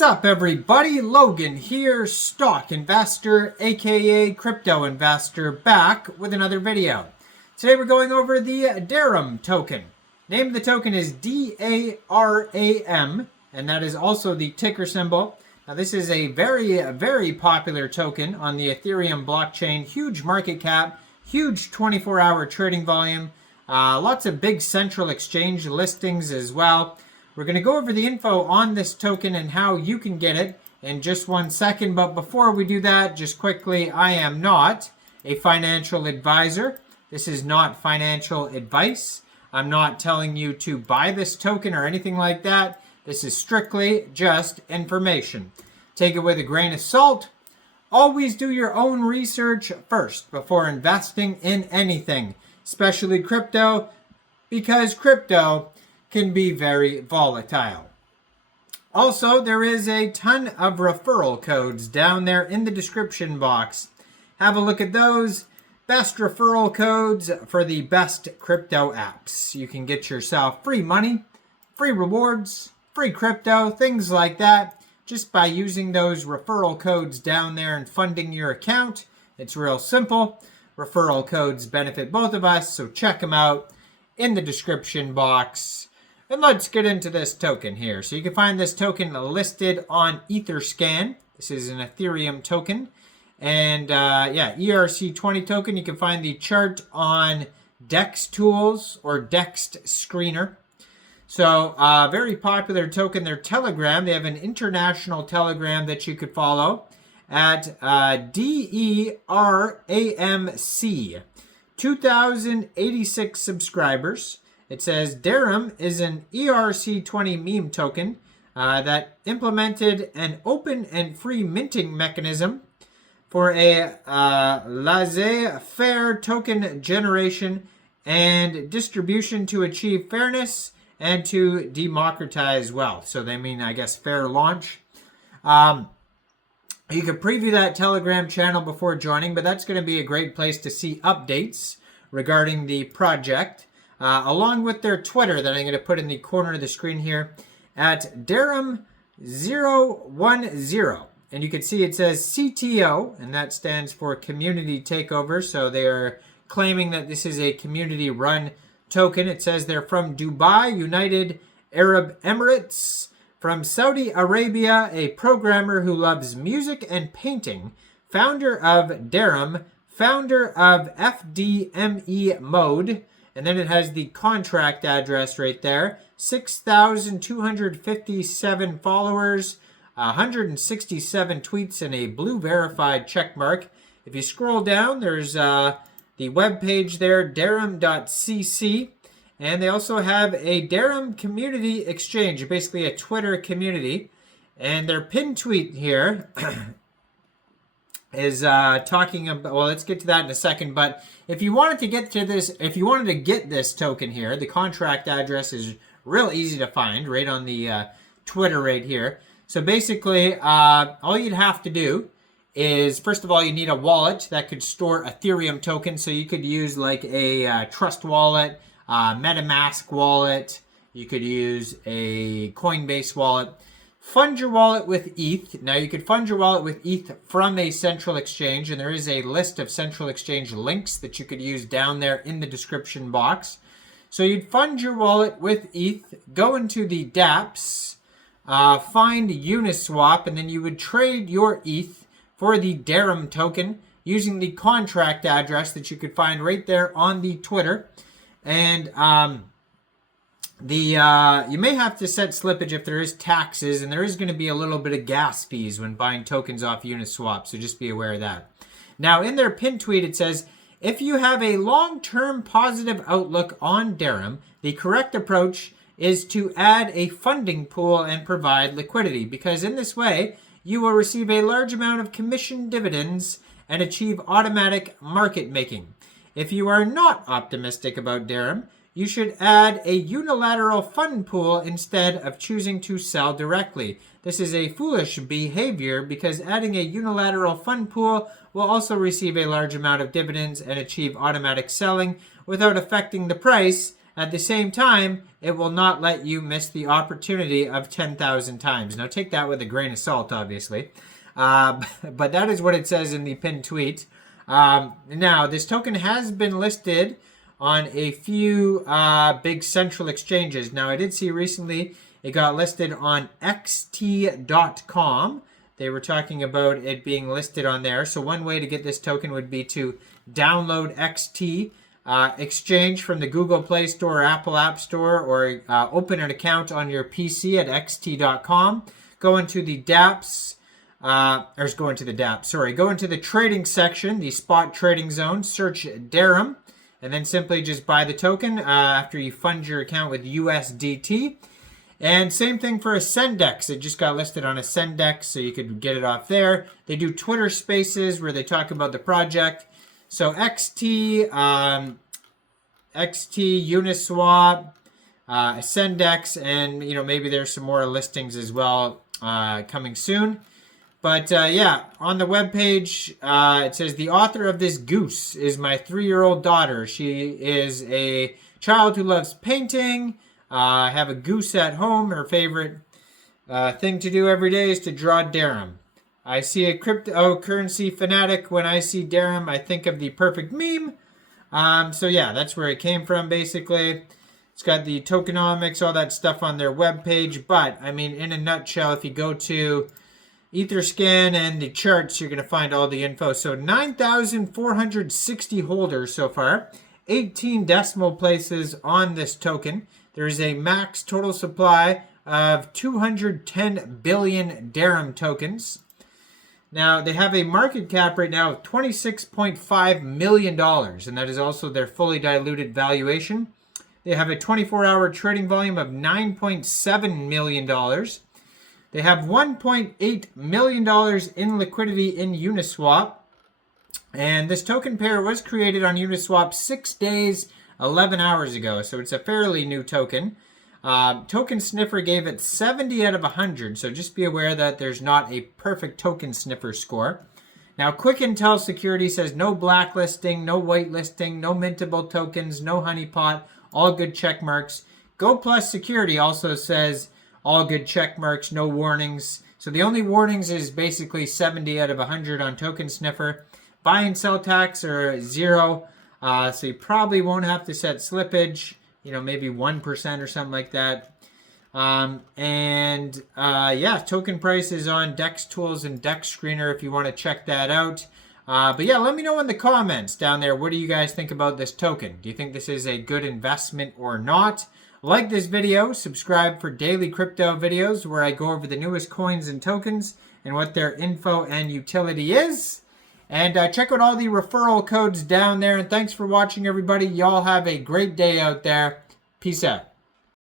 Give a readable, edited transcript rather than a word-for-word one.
What's up, everybody? Logan here, stock investor, aka crypto investor, back with another video. Today we're going over the DARAM token. Name of the token is DARAM, and that is also the ticker symbol. Now, this is a very popular token on the Ethereum blockchain. Huge market cap, huge 24-hour trading volume, lots of big central exchange listings as well. We're going to go over the info on this token and how you can get it in just 1 second. But before we do that, just quickly, I am not a financial advisor. This is not financial advice. I'm not telling you to buy this token or anything like that. This is strictly just information. Take it with a grain of salt. Always do your own research first before investing in anything, especially crypto, because crypto can be very volatile. Also, there is a ton of referral codes down there in the description box. Have a look at those. Best referral codes for the best crypto apps. You can get yourself free money, free rewards, free crypto, things like that, just by using those referral codes down there and funding your account. It's real simple. Referral codes benefit both of us, so check them out in the description box. And let's get into this token here. So you can find this token listed on Etherscan. This is an Ethereum token. And ERC20 token. You can find the chart on Dex Tools or Dex Screener. So very popular token. Their Telegram. They have an international Telegram that you could follow at DERAMC. 2,086 subscribers. It says DARAM is an ERC20 meme token that implemented an open and free minting mechanism for a laissez-faire token generation and distribution to achieve fairness and to democratize wealth. So they mean, I guess, fair launch. You can preview that Telegram channel before joining, but that's going to be a great place to see updates regarding the project. Along with their Twitter that I'm going to put in the corner of the screen here at DARAM010. And you can see it says CTO, and that stands for Community Takeover. So they are claiming that this is a community-run token. It says they're from Dubai, United Arab Emirates. From Saudi Arabia, a programmer who loves music and painting. Founder of DARAM, founder of FDME Mode. And then it has the contract address right there. 6,257 followers, 167 tweets, and a blue verified check mark. If you scroll down, there's the web page there, daram.cc. And they also have a DARAM community exchange, basically a Twitter community. And their pinned tweet here is talking about, well, let's get to that in a second. But if you wanted to get to this, if you wanted to get this token here, the contract address is real easy to find right on the Twitter right here. So basically, all you'd have to do is, first of all, you need a wallet that could store Ethereum tokens. So you could use like a Trust wallet, MetaMask wallet. You could use a Coinbase wallet. Fund your wallet with ETH. Now, you could fund your wallet with ETH from a central exchange, and there is a list of central exchange links that you could use down there in the description box. So you'd fund your wallet with ETH, go into the dApps, find Uniswap, and then you would trade your ETH for the DARAM token using the contract address that you could find right there on the Twitter. And you may have to set slippage if there is taxes, and there is going to be a little bit of gas fees when buying tokens off Uniswap, so just be aware of that. Now, in their pinned tweet, it says, if you have a long-term positive outlook on DARAM, the correct approach is to add a funding pool and provide liquidity, because in this way, you will receive a large amount of commission dividends and achieve automatic market making. If you are not optimistic about DARAM, you should add a unilateral fund pool instead of choosing to sell directly. This is a foolish behavior because adding a unilateral fund pool will also receive a large amount of dividends and achieve automatic selling without affecting the price, At the same time, it will not let you miss the opportunity of 10,000 times. Now, take that with a grain of salt, obviously. But that is what it says in the pinned tweet. Now, this token has been listed on a few big central exchanges. Now, I did see recently it got listed on xt.com. They were talking about it being listed on there. So one way to get this token would be to download XT Exchange from the Google Play Store or Apple App Store, or open an account on your PC at xt.com. Go into the dApps, go into the trading section, the spot trading zone, search Darum, and then simply just buy the token after you fund your account with USDT. And same thing for Ascendex. It just got listed on Ascendex, so you could get it off there. They do Twitter Spaces where they talk about the project. So XT, Uniswap, Ascendex, and maybe there's some more listings as well coming soon. But yeah, on the webpage, it says the author of this goose is my 3-year-old daughter. She is a child who loves painting. Have a goose at home. Her favorite thing to do every day is to draw Darum. I see a cryptocurrency fanatic. When I see Darum, I think of the perfect meme. So yeah, that's where it came from, basically. It's got the tokenomics, all that stuff on their webpage. But, I mean, in a nutshell, if you go to Etherscan and the charts, you're going to find all the info. So 9,460 holders so far. 18 decimal places on this token. There is a max total supply of 210 billion Darum tokens. Now, they have a market cap right now of $26.5 million, and that is also their fully diluted valuation. They have a 24-hour trading volume of $9.7 million. They have $1.8 million in liquidity in Uniswap. And this token pair was created on Uniswap 6 days, 11 hours ago, so it's a fairly new token. Token Sniffer gave it 70 out of 100, so just be aware that there's not a perfect Token Sniffer score. Now, Quick Intel Security says no blacklisting, no whitelisting, no mintable tokens, no honeypot, all good check marks. Go Plus Security also says all good check marks, no warnings. So the only warnings is basically 70 out of 100 on Token Sniffer. Buy and sell tax are 0. So you probably won't have to set slippage, maybe 1% or something like that. Yeah, token price is on Dex Tools and Dex Screener if you want to check that out. But yeah, let me know in the comments down there, what do you guys think about this token? Do you think this is a good investment or not? Like this video, subscribe for daily crypto videos where I go over the newest coins and tokens and what their info and utility is. And check out all the referral codes down there. And thanks for watching, everybody. Y'all have a great day out there. Peace out.